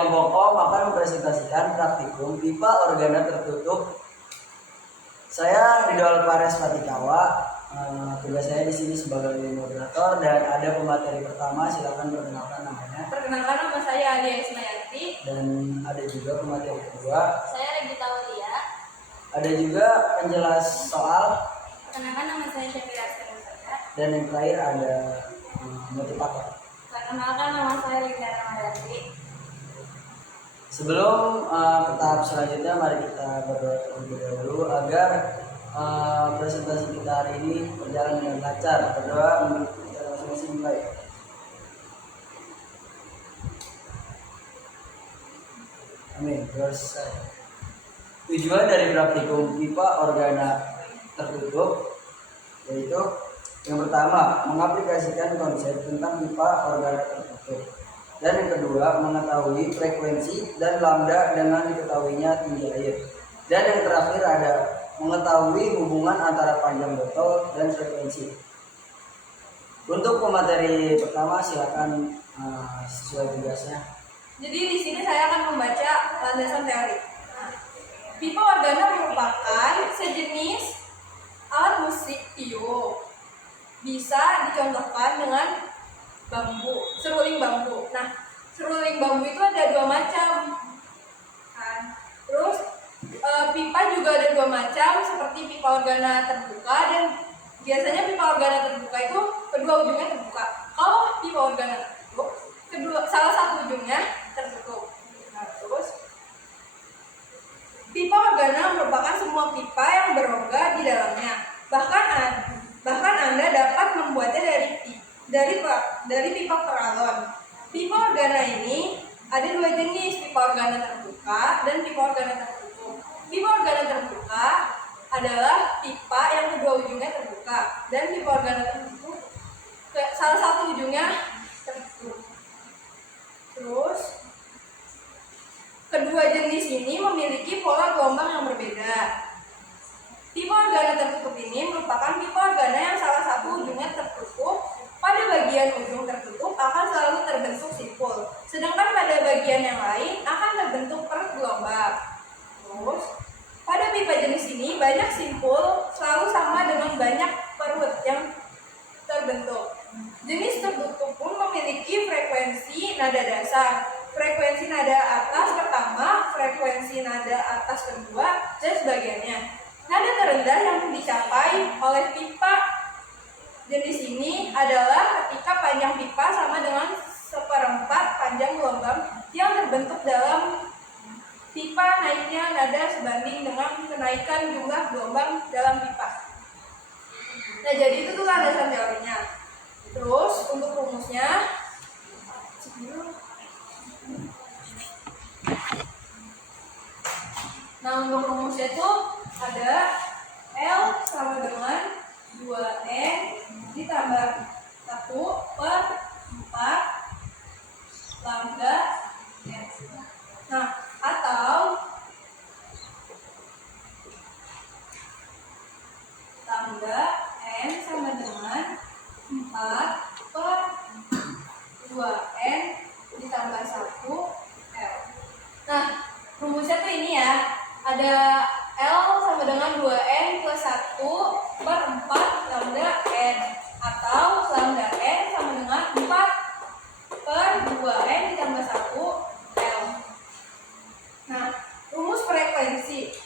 kelompok Om akan mempresentasikan praktikum pipa organa tertutup. Saya Ridho Pares Fatikawa. Tugas saya di sini sebagai moderator dan ada pemateri pertama. Silakan perkenalkan namanya. Perkenalkan, nama saya Adia Ismayanti. Dan ada juga pemateri kedua. Saya Regita Walia. Ada juga penjelas soal. Perkenalkan, nama saya Syafira Askara. Dan yang terakhir ada motivator. Perkenalkan, nama saya Regita Ramadhani. Sebelum ke tahap selanjutnya, mari kita berdoa terlebih dahulu agar presentasi kita hari ini berjalan dengan lancar. Berdoa menurut kita masing-masing baik. Amin. Selesai. Tujuan dari praktikum pipa organa tertutup yaitu yang pertama, mengaplikasikan konsep tentang pipa organa tertutup. Dan yang kedua, mengetahui frekuensi dan lambda dengan diketahuinya tinggi air. Dan yang terakhir ada mengetahui hubungan antara panjang botol dan frekuensi. Untuk pemateri pertama, silakan sesuai tugasnya. Jadi di sini saya akan membaca landasan teori. Pipa organa merupakan sejenis alat musik tiup. Bisa dicontohkan dengan bambu, seruling bambu. Nah, seruling bambu itu ada dua macam. Terus pipa juga ada dua macam, seperti pipa organa terbuka dan biasanya pipa organa terbuka itu kedua ujungnya terbuka. Kalau pipa organa tertutup, salah satu ujungnya tertutup. Nah, terus pipa organa merupakan semua pipa yang berongga di dalamnya. Bahkan Anda dapat membuatnya dari pipa peralon. Pipa organa ini ada dua jenis, pipa organa terbuka dan pipa organa tertutup. Pipa organa terbuka adalah pipa yang kedua ujungnya terbuka, dan pipa organa tertutup salah satu ujungnya tertutup. Terus kedua jenis ini memiliki pola gelombang yang berbeda. Pipa organa tertutup ini merupakan pipa organa yang salah satu ujungnya tertutup. Pada bagian ujung tertutup akan selalu terbentuk simpul, sedangkan pada bagian yang lain akan terbentuk perut gelombang. Terus, pada pipa jenis ini banyak simpul selalu sama dengan banyak perut yang terbentuk. Jenis tertutup pun memiliki frekuensi nada dasar, frekuensi nada atas pertama, frekuensi nada atas kedua, dan sebagainya. Nada terendah yang dicapai oleh pipa jenis ini adalah ketika panjang pipa sama dengan 1/4 panjang gelombang yang terbentuk dalam pipa. Naiknya nada sebanding dengan kenaikan jumlah gelombang dalam pipa. Nah, jadi itu tuh landasan teorinya. Terus untuk rumusnya, untuk rumusnya itu ada L sama dengan 2N ditambah 1/4 lambda N. Nah, atau lambda N sama dengan 4/2N ditambah 1 L. Nah, rumusnya tuh ini ya. Ada L sama dengan 2N plus 1/4 lambda N, atau lambda N sama dengan 4/2N ditambah 1 L. Nah, rumus frekuensi.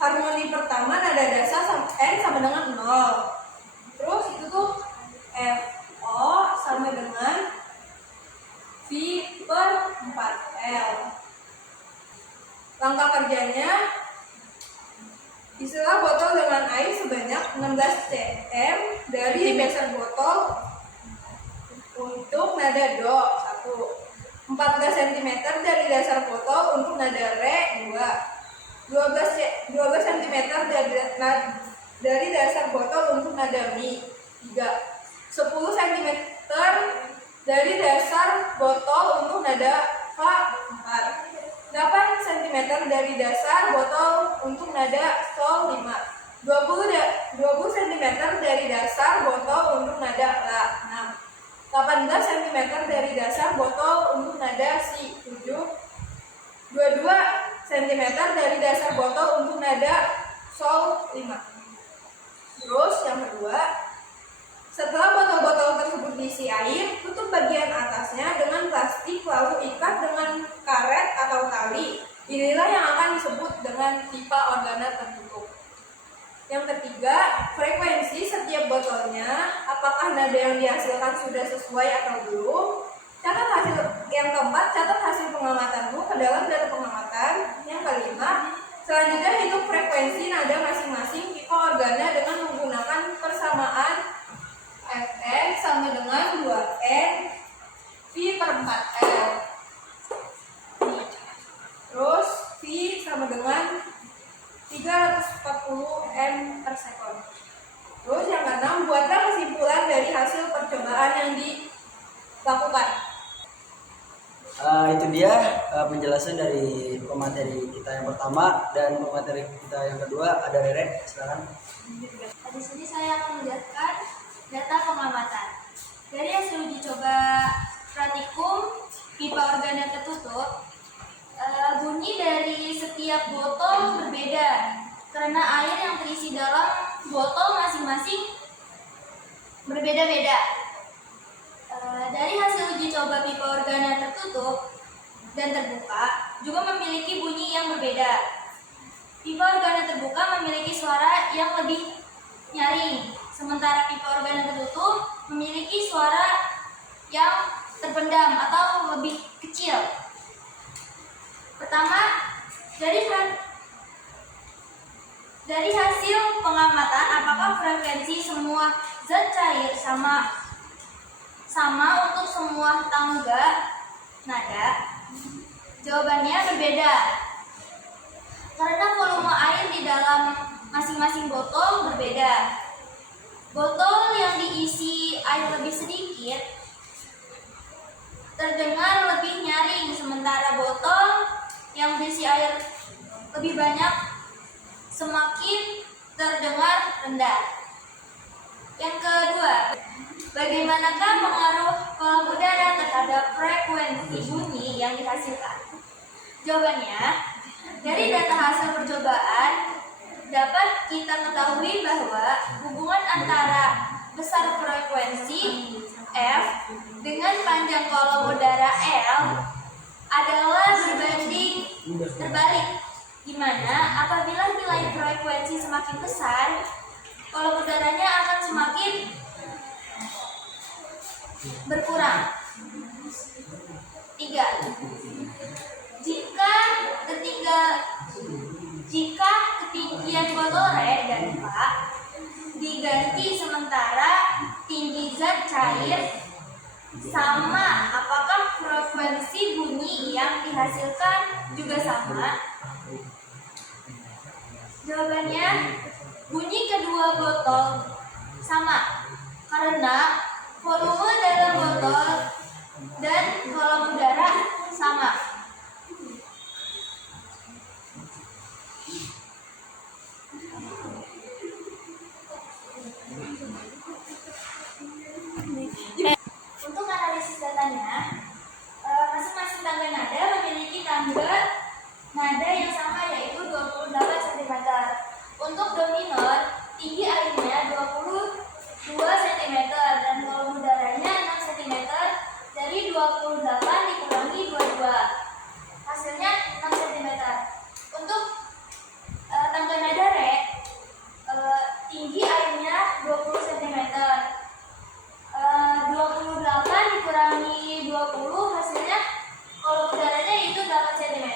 Harmoni pertama nada dasar N sama dengan 0. Terus itu tuh FO sama dengan V/4L. Langkah kerjanya, isilah botol dengan air sebanyak 16 cm dari dasar botol untuk nada do 1, 14 cm dari dasar botol untuk nada re 2, 12 cm dari dasar botol untuk nada mi 3, 10 cm dari dasar botol untuk nada fa 4, 8 cm dari dasar botol untuk nada sol 5, 20 cm dari dasar botol untuk nada la 6, 18 cm dari dasar botol untuk nada si 7, cm dari dasar botol untuk nada sol 5. Terus yang kedua, setelah botol-botol tersebut diisi air, tutup bagian atasnya dengan plastik lalu ikat dengan karet atau tali. Inilah yang akan disebut dengan pipa organa tertutup. Yang ketiga, frekuensi setiap botolnya, apakah nada yang dihasilkan sudah sesuai atau belum. Yang keempat, catat hasil pengamatanmu ke dalam data pengamatan. Yang kelima, selanjutnya hitung frekuensi nada masing-masing pipa organa dengan menggunakan persamaan Fn sama dengan 2N V per 4L. Terus V sama dengan 340 M per sekon. Terus yang keenam, buatlah kesimpulan dari hasil percobaan yang dilakukan. Itu dia penjelasan dari pemateri kita yang pertama, dan pemateri kita yang kedua ada Rere, silakan. Di sini saya akan menjelaskan data pengamatan. Dari hasil uji coba praktikum pipa organa tertutup, bunyi dari setiap botol berbeda karena air yang terisi dalam botol masing-masing berbeda-beda. Dari hasil uji coba pipa organa tertutup dan terbuka juga memiliki bunyi yang berbeda. Pipa organa terbuka memiliki suara yang lebih nyaring, sementara pipa organa tertutup memiliki suara yang terpendam atau lebih kecil. Pertama, dari hasil pengamatan apakah frekuensi semua zat cair sama untuk semua tangga nada? Jawabannya berbeda. Karena volume air di dalam masing-masing botol berbeda. Botol yang diisi air lebih sedikit terdengar lebih nyaring, sementara botol yang berisi air lebih banyak semakin terdengar rendah. Yang kedua, bagaimanakah pengaruh kolom udara terhadap frekuensi bunyi yang dihasilkan? Jawabannya, dari data hasil percobaan dapat kita ketahui bahwa hubungan antara besar frekuensi F dengan panjang kolom udara L adalah berbanding terbalik, di mana apabila nilai frekuensi semakin besar, kolom udaranya akan semakin berkurang. 3. Jika ketinggian botol Re dan K diganti sementara tinggi zat cair sama, apakah frekuensi bunyi yang dihasilkan juga sama? Jawabannya, bunyi kedua botol sama karena volume dalam botol dan kolom udara sama. Untuk analisis datanya, masing-masing tangga nada memiliki tangga nada yang sama, yaitu 28 cm. Untuk do minor, tinggi airnya 22 cm dan kolom udaranya 6 cm. Dari 28 dikurangi 22, hasilnya 6 cm. Untuk tangga nada Re, tinggi airnya 20 cm. 28 dikurangi 20, hasilnya kolom udaranya itu 8 cm.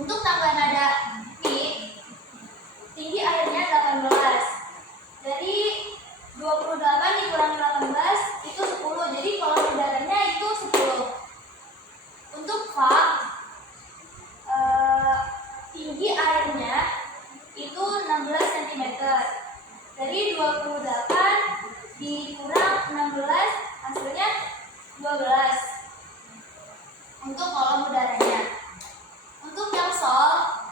Untuk tangga nada Mi, tinggi airnya 18. Dari 28 dikurangi 18 itu 10, jadi kolom udaranya itu 10. Untuk Fa, tinggi airnya itu 16 cm. Dari 28 dikurang 16, hasilnya 12 untuk kolom udaranya. Untuk yang Sol,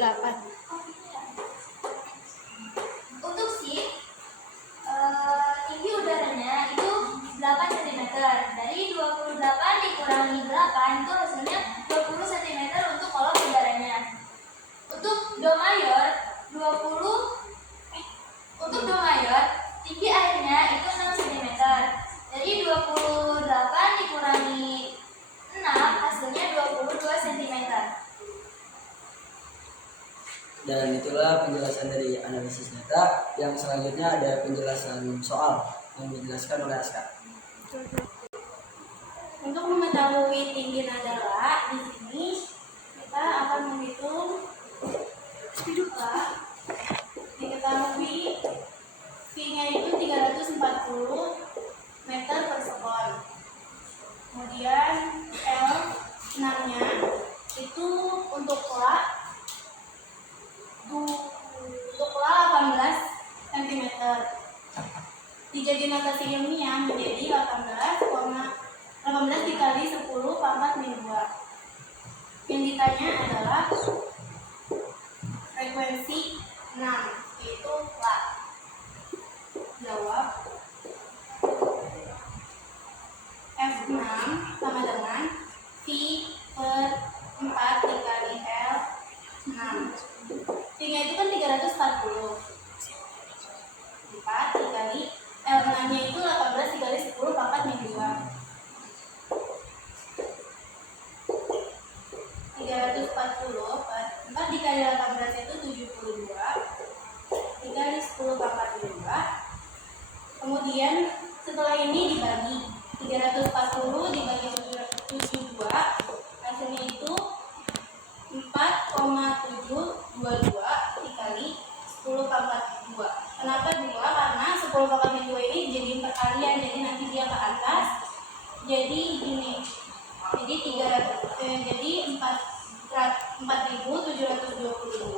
8. Untuk shift, tinggi udaranya itu 8 cm. Dari 28 dikurangi 8 itu hasilnya 20 cm untuk kolom udaranya. Untuk do mayor, untuk do mayor, tinggi airnya itu 6 cm. Dari 28 dikurangi 6 hasilnya 22 cm. Dan itulah penjelasan dari analisis data. Yang selanjutnya ada penjelasan soal yang dijelaskan oleh Aska. Untuk mengetahui tinggi nada di sini kita akan menghitung diketahui V-nya itu 340 meter per sekon. Kemudian L 6-nya itu untuk La 18 cm. Dijadi notasi ilmiah menjadi 18 dikali 10 pangkat min 2. Yang ditanya adalah frekuensi 6, yaitu La. Jawab F6 sama dengan V per 4 dikali L 6. V-nya itu kan 340. 4 dikali L 6-nya itu 18 dikali 10 pangkat min 2. 340 4 dikali 18 itu 72 dikali 10 pangkat min 2. Kemudian setelah ini dibagi 340 dibagi 72 hasilnya itu 4,722 dikali 10 pangkat 2. Kenapa 2? Karena 10 pangkat min 2 ini dijadiin perkalian, jadi nanti dia ke atas. Jadi ini. Jadi 4.722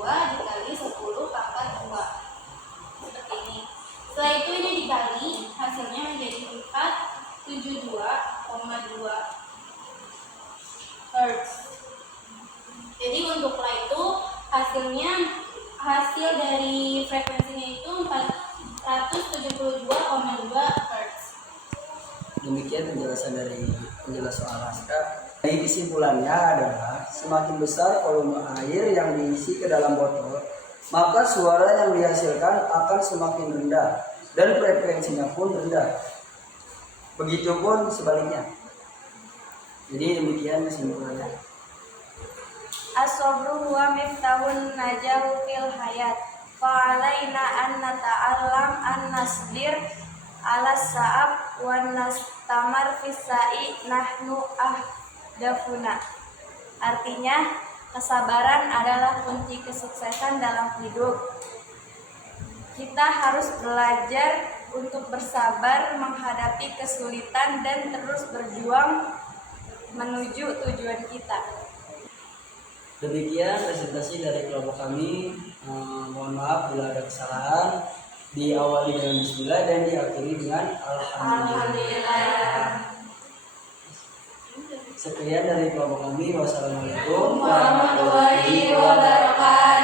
dikali 10 pangkat 2. Seperti ini. Setelah itu ini dikali, hasilnya menjadi 472,2 Hz. Jadi untuk La itu hasil dari frekuensinya itu 472,2 Hz. Demikian penjelasan dari penjelas soal Aska. Jadi kesimpulannya adalah semakin besar volume air yang diisi ke dalam botol, maka suara yang dihasilkan akan semakin rendah dan frekuensinya pun rendah. Begitupun sebaliknya. Jadi demikian kesimpulannya. As-sabru huwa miftahun najahu fil hayat. Fa'alaina an nata'allam an nasbir ala sa'ab wa nastamar fis sa'i nahnu ahdafuna. Artinya, kesabaran adalah kunci kesuksesan dalam hidup. Kita harus belajar untuk bersabar menghadapi kesulitan dan terus berjuang menuju tujuan kita. Demikian presentasi dari kelompok kami. Mohon maaf bila ada kesalahan. Diawali dengan bismillah dan diakhiri dengan alhamdulillah. Sekian dari kelompok kami. Wassalamualaikum warahmatullahi wabarakatuh.